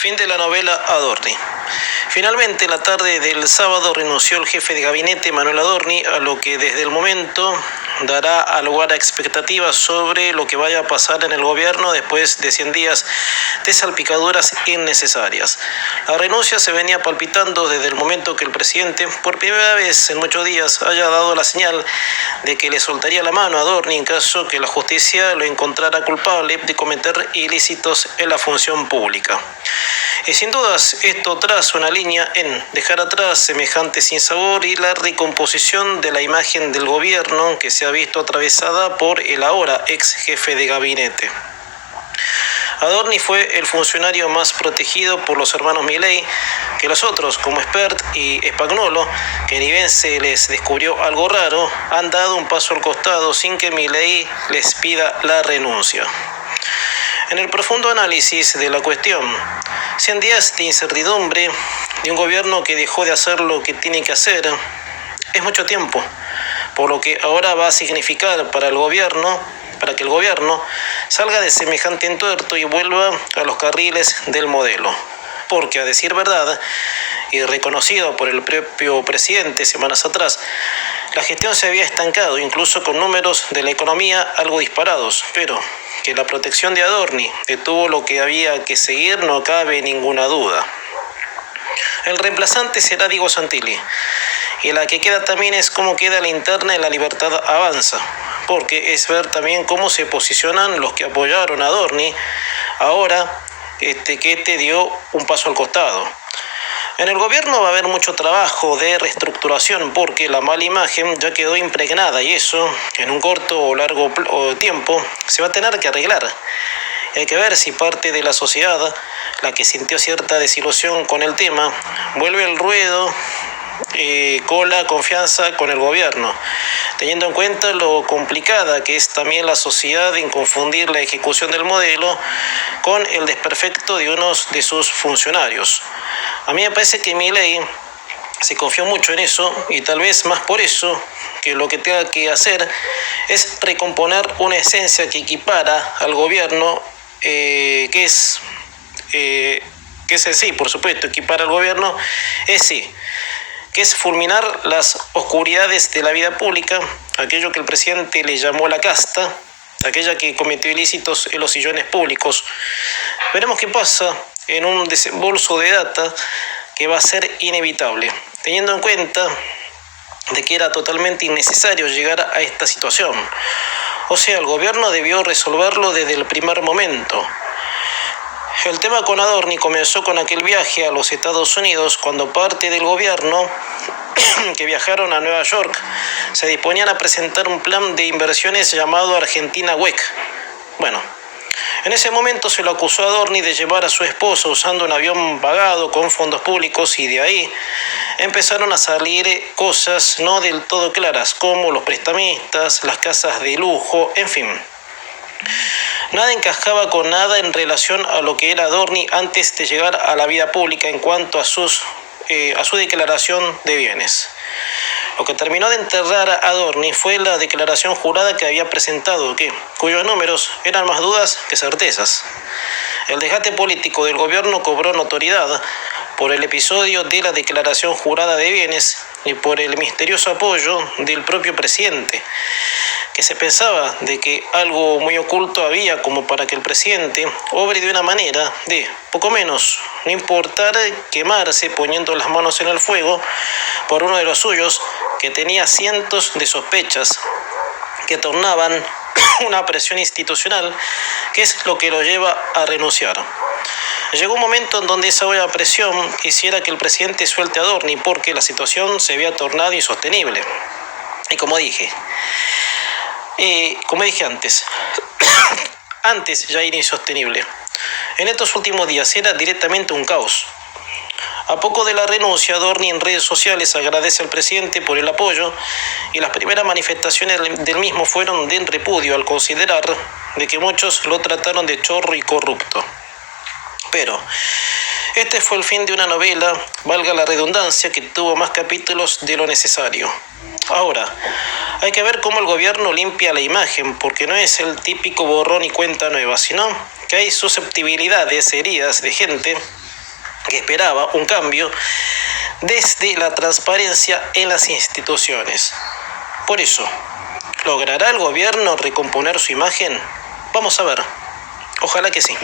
Fin de la novela Adorni. Finalmente, la tarde del sábado renunció el jefe de gabinete Manuel Adorni, a lo que desde el momento dará lugar a expectativas sobre lo que vaya a pasar en el gobierno después de 100 días de salpicaduras innecesarias. La renuncia se venía palpitando desde el momento que el presidente, por primera vez en muchos días, haya dado la señal de que le soltaría la mano a Adorni en caso que la justicia lo encontrara culpable de cometer ilícitos en la función pública. Y sin dudas, esto traza una línea en dejar atrás semejante sinsabor y la recomposición de la imagen del gobierno que se ha visto atravesada por el ahora ex jefe de gabinete. Adorni fue el funcionario más protegido por los hermanos Milei que los otros, como Espert y Spagnuolo, que ni bien se les descubrió algo raro, han dado un paso al costado sin que Milei les pida la renuncia. En el profundo análisis de la cuestión, 100 días de incertidumbre de un gobierno que dejó de hacer lo que tiene que hacer es mucho tiempo, por lo que ahora va a significar para que el gobierno salga de semejante entuerto y vuelva a los carriles del modelo. Porque, a decir verdad, y reconocido por el propio presidente semanas atrás, la gestión se había estancado, incluso con números de la economía algo disparados, pero que la protección de Adorni detuvo lo que había que seguir no cabe ninguna duda. El reemplazante será Diego Santilli, y la que queda también es cómo queda la interna en La Libertad Avanza, porque es ver también cómo se posicionan los que apoyaron a Adorni ahora que dio un paso al costado. En el gobierno va a haber mucho trabajo de reestructuración porque la mala imagen ya quedó impregnada y eso, en un corto o largo tiempo, se va a tener que arreglar. Hay que ver si parte de la sociedad, la que sintió cierta desilusión con el tema, vuelve al ruedo con la confianza con el gobierno, teniendo en cuenta lo complicada que es también la sociedad en confundir la ejecución del modelo con el desperfecto de unos de sus funcionarios. A mí me parece que Milei se confió mucho en eso y tal vez más por eso que lo que tenga que hacer es recomponer una esencia que equipara al gobierno, que es sí, por supuesto, equipar al gobierno que es fulminar las oscuridades de la vida pública, aquello que el presidente le llamó la casta, aquella que cometió ilícitos en los sillones públicos. Veremos qué pasa en un desembolso de data que va a ser inevitable, teniendo en cuenta de que era totalmente innecesario llegar a esta situación. O sea, el gobierno debió resolverlo desde el primer momento. El tema con Adorni comenzó con aquel viaje a los Estados Unidos cuando parte del gobierno que viajaron a Nueva York se disponían a presentar un plan de inversiones llamado Argentina WEC. Bueno, en ese momento se lo acusó a Adorni de llevar a su esposa usando un avión pagado con fondos públicos y de ahí empezaron a salir cosas no del todo claras como los prestamistas, las casas de lujo, en fin. Nada encajaba con nada en relación a lo que era Adorni antes de llegar a la vida pública en cuanto a su declaración de bienes. Lo que terminó de enterrar a Adorni fue la declaración jurada que había presentado, cuyos números eran más dudas que certezas. El desgaste político del gobierno cobró notoriedad por el episodio de la declaración jurada de bienes y por el misterioso apoyo del propio presidente, que se pensaba de que algo muy oculto había como para que el presidente obre de una manera de, poco menos, no importar quemarse poniendo las manos en el fuego por uno de los suyos que tenía cientos de sospechas que tornaban una presión institucional, que es lo que lo lleva a renunciar. Llegó un momento en donde esa olla a presión hiciera que el presidente suelte a Adorni porque la situación se había tornado insostenible. Y como dije antes ya era insostenible. En estos últimos días era directamente un caos. A poco de la renuncia, Adorni en redes sociales agradece al presidente por el apoyo y las primeras manifestaciones del mismo fueron de repudio al considerar de que muchos lo trataron de chorro y corrupto. Pero este fue el fin de una novela, valga la redundancia, que tuvo más capítulos de lo necesario. Ahora, hay que ver cómo el gobierno limpia la imagen, porque no es el típico borrón y cuenta nueva, sino que hay susceptibilidades, heridas de gente que esperaba un cambio desde la transparencia en las instituciones. Por eso, ¿logrará el gobierno recomponer su imagen? Vamos a ver. Ojalá que sí.